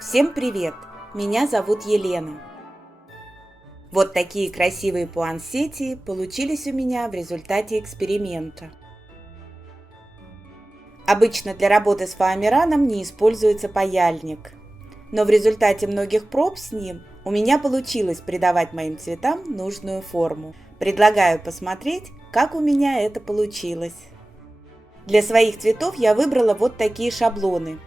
Всем привет! Меня зовут Елена. Вот такие красивые пуансетии получились у меня в результате эксперимента. Обычно для работы с фоамираном не используется паяльник, но в результате многих проб с ним у меня получилось придавать моим цветам нужную форму. Предлагаю посмотреть, как у меня это получилось. Для своих цветов я выбрала вот такие шаблоны.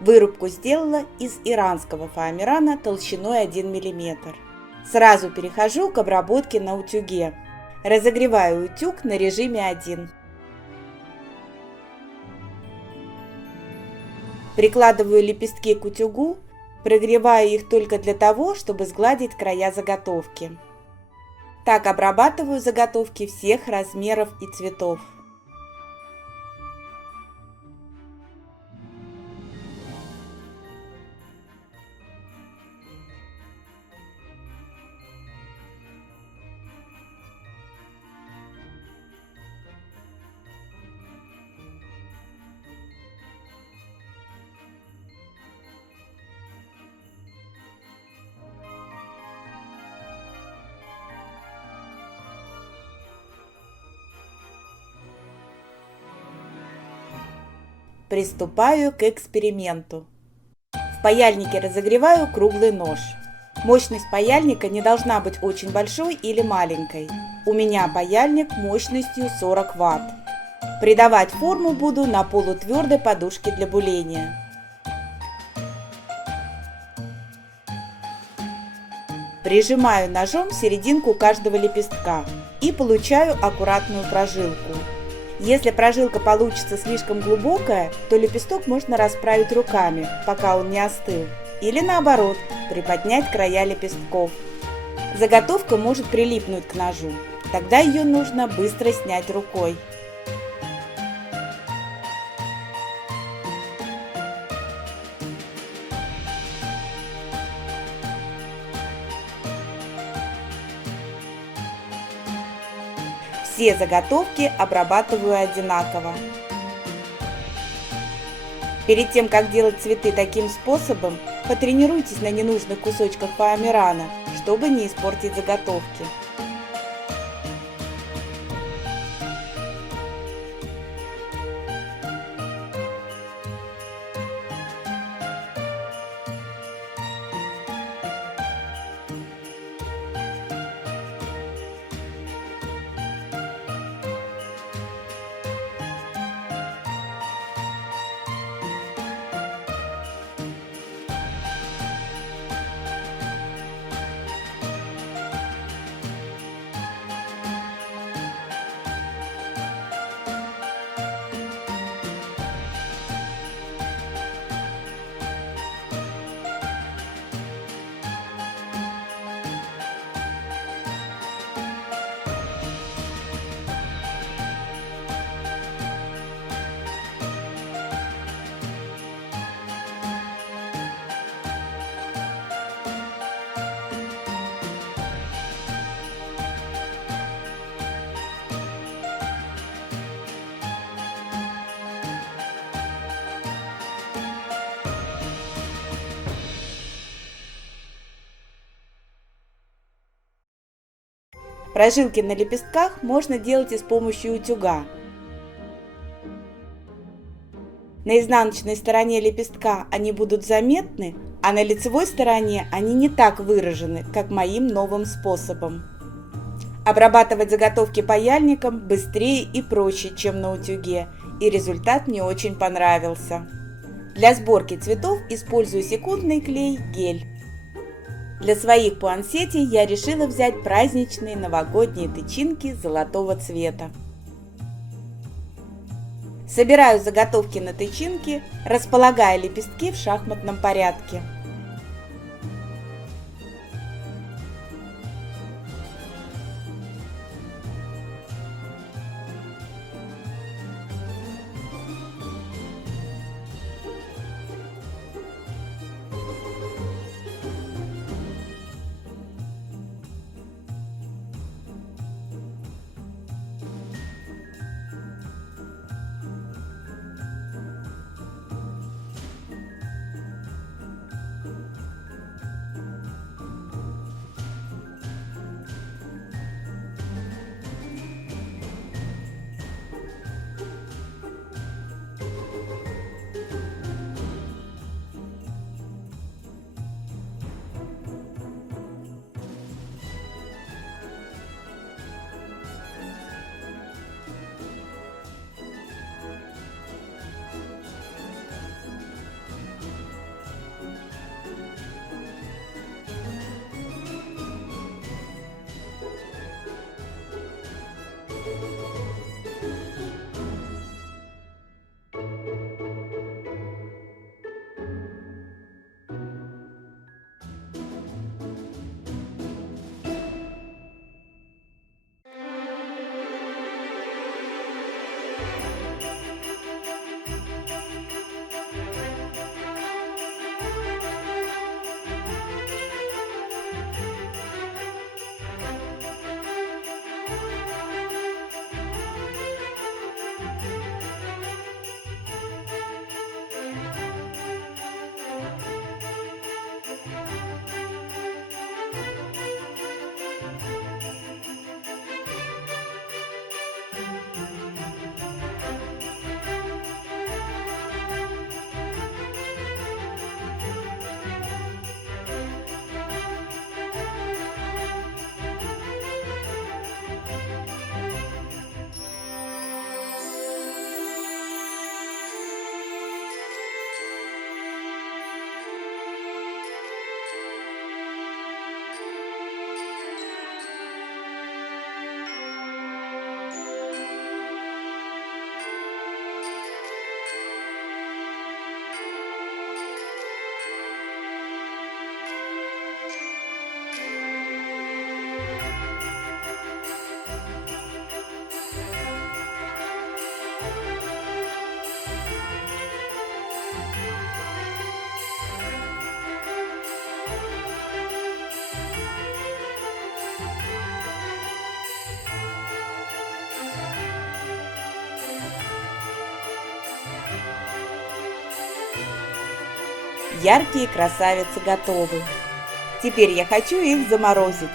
Вырубку сделала из иранского фоамирана толщиной 1 мм. Сразу перехожу к обработке на утюге. Разогреваю утюг на режиме 1. Прикладываю лепестки к утюгу, прогреваю их только для того, чтобы сгладить края заготовки. Так обрабатываю заготовки всех размеров и цветов. Приступаю к эксперименту. В паяльнике разогреваю круглый нож. Мощность паяльника не должна быть очень большой или маленькой. У меня паяльник мощностью 40 Вт. Придавать форму буду на полутвердой подушке для буления. Прижимаю ножом серединку каждого лепестка и получаю аккуратную прожилку. Если прожилка получится слишком глубокая, то лепесток можно расправить руками, пока он не остыл, или наоборот, приподнять края лепестков. Заготовка может прилипнуть к ножу, тогда ее нужно быстро снять рукой. Все заготовки обрабатываю одинаково. Перед тем, как делать цветы таким способом, потренируйтесь на ненужных кусочках фоамирана, чтобы не испортить заготовки. Прожилки на лепестках можно делать и с помощью утюга. На изнаночной стороне лепестка они будут заметны, а на лицевой стороне они не так выражены, как моим новым способом. Обрабатывать заготовки паяльником быстрее и проще, чем на утюге, и результат мне очень понравился. Для сборки цветов использую секундный клей гель. Для своих пуансетий я решила взять праздничные новогодние тычинки золотого цвета. Собираю заготовки на тычинки, располагая лепестки в шахматном порядке. Яркие красавицы готовы. Теперь я хочу их заморозить.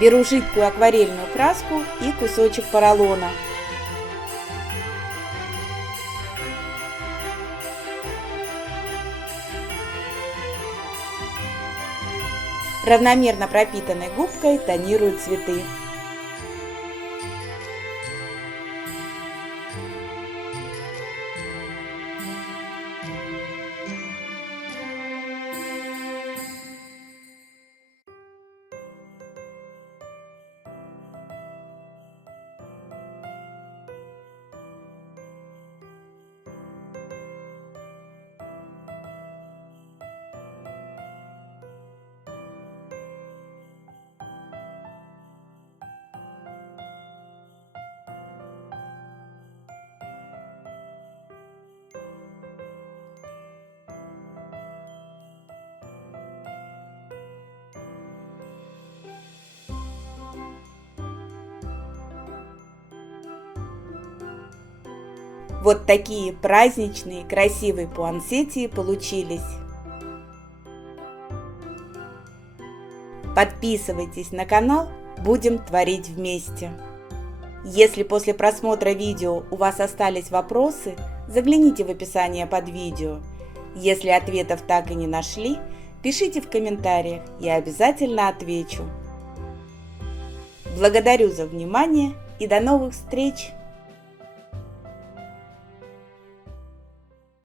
Беру жидкую акварельную краску и кусочек поролона. Равномерно пропитанной губкой тонирую цветы. Вот такие праздничные, красивые пуансетии получились. Подписывайтесь на канал, будем творить вместе. Если после просмотра видео у вас остались вопросы, загляните в описание под видео. Если ответов так и не нашли, пишите в комментариях, я обязательно отвечу. Благодарю за внимание и до новых встреч!